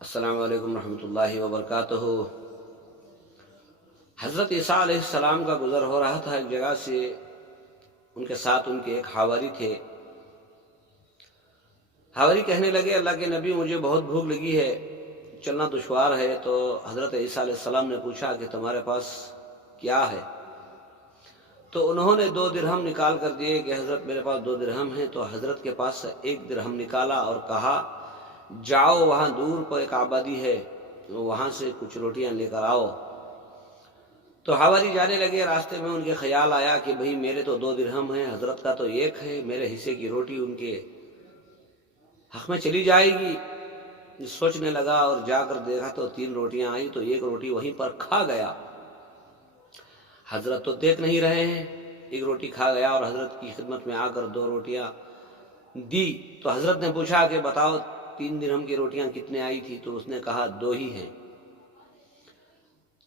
السلام علیکم ورحمۃ اللہ وبرکاتہ۔ حضرت عیسیٰ علیہ السلام کا گزر ہو رہا تھا ایک جگہ سے، ان کے ساتھ ان کے ایک حواری تھے۔ حواری کہنے لگے اللہ کے نبی مجھے بہت بھوک لگی ہے، چلنا دشوار ہے۔ تو حضرت عیسیٰ علیہ السلام نے پوچھا کہ تمہارے پاس کیا ہے؟ تو انہوں نے 2 درہم نکال کر دیے کہ حضرت میرے پاس 2 درہم ہیں۔ تو حضرت کے پاس سے 1 درہم نکالا اور کہا جاؤ وہاں دور پر ایک آبادی ہے، وہاں سے کچھ روٹیاں لے کر آؤ۔ تو حواری جانے لگے، راستے میں ان کے خیال آیا کہ بھئی میرے تو 2 درہم ہیں، حضرت کا تو 1 ہے، میرے حصے کی روٹی ان کے حق میں چلی جائے گی۔ سوچنے لگا اور جا کر دیکھا تو 3 روٹیاں آئی، تو 1 روٹی وہیں پر کھا گیا۔ حضرت تو دیکھ نہیں رہے ہیں، 1 روٹی کھا گیا اور حضرت کی خدمت میں آ کر 2 روٹیاں دی۔ تو حضرت نے پوچھا کہ بتاؤ 3 درہم کی روٹیاں کتنے آئی تھی؟ تو اس نے کہا 2 ہی ہیں۔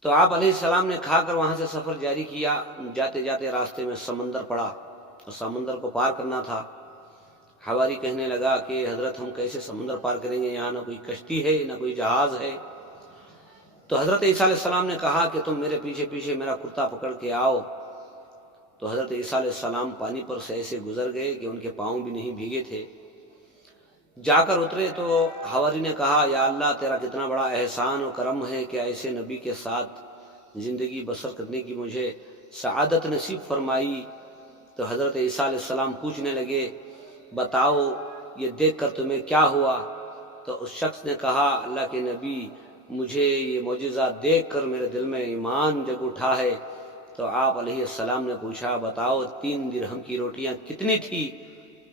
تو آپ علیہ السلام نے کھا کر وہاں سے سفر جاری کیا۔ جاتے جاتے راستے میں سمندر پڑا اور سمندر کو پار کرنا تھا۔ حواری کہنے لگا کہ حضرت ہم کیسے سمندر پار کریں گے، یہاں نہ کوئی کشتی ہے نہ کوئی جہاز ہے۔ تو حضرت عیسیٰ علیہ السلام نے کہا کہ تم میرے پیچھے پیچھے میرا کرتا پکڑ کے آؤ۔ تو حضرت عیسیٰ علیہ السلام پانی پر سے ایسے گزر گئے کہ ان کے پاؤں بھی نہیں بھیگے تھے۔ جا کر اترے تو حواری نے کہا یا اللہ تیرا کتنا بڑا احسان و کرم ہے کہ ایسے نبی کے ساتھ زندگی بسر کرنے کی مجھے سعادت نصیب فرمائی۔ تو حضرت عیسیٰ علیہ السلام پوچھنے لگے بتاؤ یہ دیکھ کر تمہیں کیا ہوا؟ تو اس شخص نے کہا اللہ کے نبی مجھے یہ معجزہ دیکھ کر میرے دل میں ایمان جگ اٹھا ہے۔ تو آپ علیہ السلام نے پوچھا بتاؤ 3 درہم کی روٹیاں کتنی تھی؟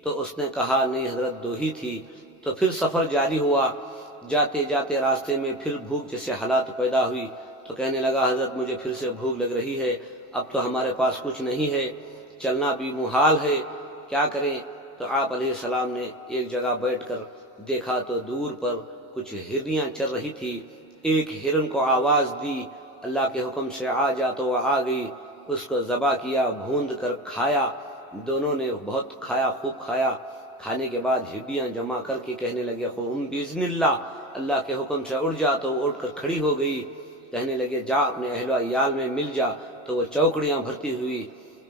تو اس نے کہا نہیں حضرت 2 ہی تھی۔ تو پھر سفر جاری ہوا۔ جاتے جاتے راستے میں پھر بھوک جیسے حالات پیدا ہوئی تو کہنے لگا حضرت مجھے پھر سے بھوک لگ رہی ہے، اب تو ہمارے پاس کچھ نہیں ہے، چلنا بھی محال ہے، کیا کریں؟ تو آپ علیہ السلام نے ایک جگہ بیٹھ کر دیکھا تو دور پر کچھ ہرنیاں چل رہی تھی۔ ایک ہرن کو آواز دی، اللہ کے حکم سے آ جا تو وہ آ گئی، اس کو ذبح کیا، بھوند کر کھایا۔ دونوں نے بہت کھایا، خوب کھایا۔ کھانے کے بعد ہڈیاں جمع کر کے کہنے لگے قم باذن اللہ، اللہ کے حکم سے اٹھ جا، تو وہ اٹھ کر کھڑی ہو گئی۔ کہنے لگے جا اپنے اہل و عیال میں مل جا، تو وہ چوکڑیاں بھرتی ہوئی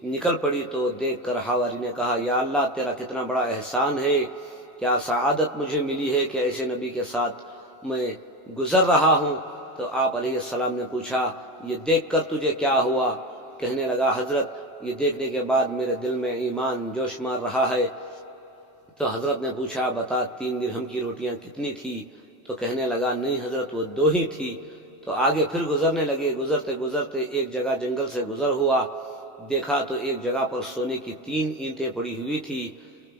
نکل پڑی۔ تو دیکھ کر حواری نے کہا یا اللہ تیرا کتنا بڑا احسان ہے، کیا سعادت مجھے ملی ہے کہ ایسے نبی کے ساتھ میں گزر رہا ہوں۔ تو آپ علیہ السلام نے پوچھا یہ دیکھ کر تجھے کیا ہوا؟ کہنے لگا حضرت یہ دیکھنے کے بعد میرے دل میں ایمان جوش مار رہا ہے۔ تو حضرت نے پوچھا بتا 3 درہم کی روٹیاں کتنی تھی؟ تو کہنے لگا نہیں حضرت وہ 2 ہی تھی۔ تو آگے پھر گزرنے لگے، گزرتے گزرتے ایک جگہ جنگل سے گزر ہوا، دیکھا تو ایک جگہ پر سونے کی 3 اینٹیں پڑی ہوئی تھی۔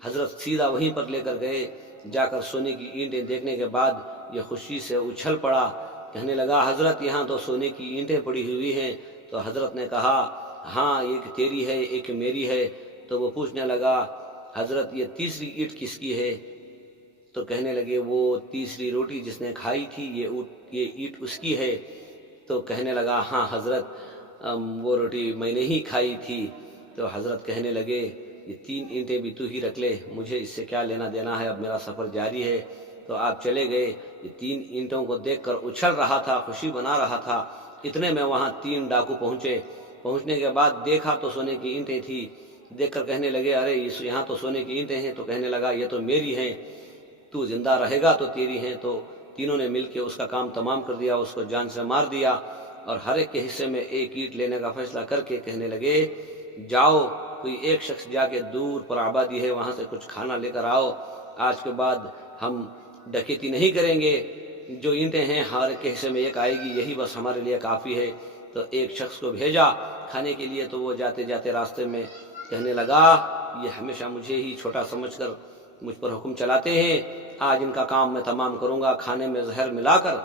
حضرت سیدھا وہیں پر لے کر گئے۔ جا کر سونے کی اینٹیں دیکھنے کے بعد یہ خوشی سے اچھل پڑا، کہنے لگا حضرت یہاں تو سونے کی اینٹیں پڑی ہوئی ہیں۔ تو حضرت نے کہا ہاں ایک تیری ہے ایک میری ہے۔ تو وہ پوچھنے لگا حضرت یہ تیسری اینٹ کس کی ہے؟ تو کہنے لگے وہ تیسری روٹی جس نے کھائی تھی یہ اینٹ اس کی ہے۔ تو کہنے لگا ہاں حضرت وہ روٹی میں نے ہی کھائی تھی۔ تو حضرت کہنے لگے یہ 3 اینٹیں بھی تو ہی رکھ لے، مجھے اس سے کیا لینا دینا ہے، اب میرا سفر جاری ہے۔ تو آپ چلے گئے۔ یہ 3 اینٹوں کو دیکھ کر اچھل رہا تھا، خوشی بنا رہا تھا۔ اتنے میں وہاں 3 ڈاکو پہنچے۔ پہنچنے کے بعد دیکھا تو سونے کی اینٹیں تھی۔ دیکھ کر کہنے لگے ارے یہاں تو سونے کی اینٹیں ہیں۔ تو کہنے لگا یہ تو میری ہیں، تو زندہ رہے گا تو تیری ہیں۔ تو تینوں نے مل کے اس کا کام تمام کر دیا، اس کو جان سے مار دیا اور ہر ایک کے حصے میں 1 اینٹ لینے کا فیصلہ کر کے کہنے لگے جاؤ کوئی ایک شخص جا کے دور پر آبادی ہے وہاں سے کچھ کھانا لے کر آؤ، آج کے بعد ہم ڈکیتی نہیں کریں گے، جو اینٹیں ہیں ہر ایک کے حصے میں 1 آئے گی، یہی بس ہمارے لیے کافی ہے۔ تو ایک شخص کو بھیجا کھانے کے لیے۔ تو وہ جاتے جاتے راستے میں کہنے لگا یہ ہمیشہ مجھے ہی چھوٹا سمجھ کر مجھ پر حکم چلاتے ہیں، آج ان کا کام میں تمام کروں گا، کھانے میں زہر ملا کر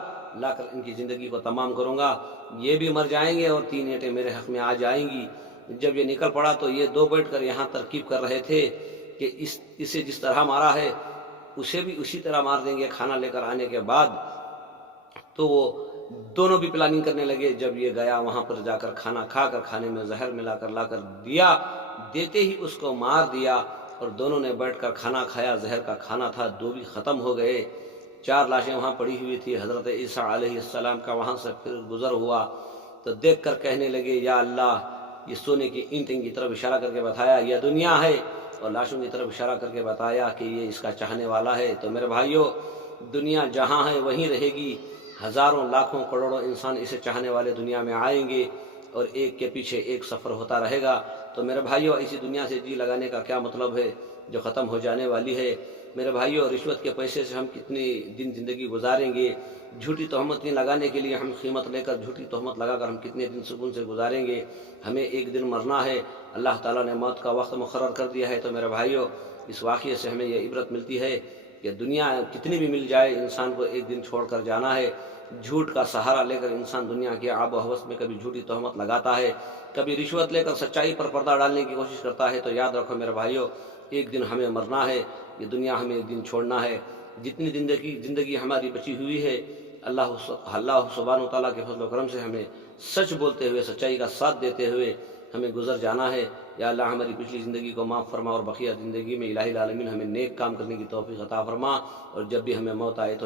لا کر ان کی زندگی کو تمام کروں گا، یہ بھی مر جائیں گے اور 3 اینٹیں میرے حق میں آ جائیں گی۔ جب یہ نکل پڑا تو یہ 2 بیٹھ کر یہاں ترکیب کر رہے تھے کہ اسے جس طرح مارا ہے اسے بھی اسی طرح مار دیں گے کھانا لے کر آنے کے بعد۔ تو وہ دونوں بھی پلاننگ کرنے لگے۔ جب یہ گیا وہاں پر جا کر کھانا کھا کر کھانے میں زہر ملا کر لا کر دیا، دیتے ہی اس کو مار دیا اور دونوں نے بیٹھ کر کھانا کھایا، زہر کا کھانا تھا، 2 بھی ختم ہو گئے۔ 4 لاشیں وہاں پڑی ہوئی تھی. حضرت عیسیٰ علیہ السلام کا وہاں سے پھر گزر ہوا تو دیکھ کر کہنے لگے یا اللہ، یہ سونے کی اینٹیں کی طرف اشارہ کر کے بتایا یہ دنیا ہے، اور لاشوں کی طرف اشارہ کر کے بتایا کہ یہ اس کا چاہنے والا ہے. تو میرے بھائیوں، دنیا جہاں ہے وہیں رہے گی. ہزاروں لاکھوں کروڑوں انسان اسے چاہنے والے دنیا میں آئیں گے اور ایک کے پیچھے ایک سفر ہوتا رہے گا. تو میرے بھائیوں، اسی دنیا سے جی لگانے کا کیا مطلب ہے جو ختم ہو جانے والی ہے. میرے بھائیوں، رشوت کے پیسے سے ہم کتنی دن زندگی گزاریں گے؟ جھوٹی تہمتیں لگانے کے لیے ہم قیمت لے کر جھوٹی تہمت لگا کر ہم کتنے دن سکون سے گزاریں گے؟ ہمیں ایک دن مرنا ہے. اللہ تعالیٰ نے موت کا وقت مقرر کر دیا ہے. تو میرے بھائیوں، اس واقعے سے ہمیں یہ عبرت ملتی ہے کہ دنیا کتنی بھی مل جائے، انسان کو ایک دن چھوڑ کر جانا ہے. جھوٹ کا سہارا لے کر انسان دنیا کے آب و ہوس میں کبھی جھوٹی تہمت لگاتا ہے، کبھی رشوت لے کر سچائی پر پردہ ڈالنے کی کوشش کرتا ہے. تو یاد رکھو میرے بھائیوں، ایک دن ہمیں مرنا ہے، یہ دنیا ہمیں ایک دن چھوڑنا ہے. جتنی زندگی ہماری بچی ہوئی ہے، اللہ سبحانہ و تعالیٰ کے فضل و کرم سے ہمیں سچ بولتے ہوئے، سچائی کا ساتھ دیتے ہوئے ہمیں گزر جانا ہے. یا اللہ ہماری پچھلی زندگی کو معاف فرما، اور بقیہ زندگی میں الہی العالمین ہمیں نیک کام کرنے کی توفیق عطا فرما. اور جب بھی ہمیں موت آئے تو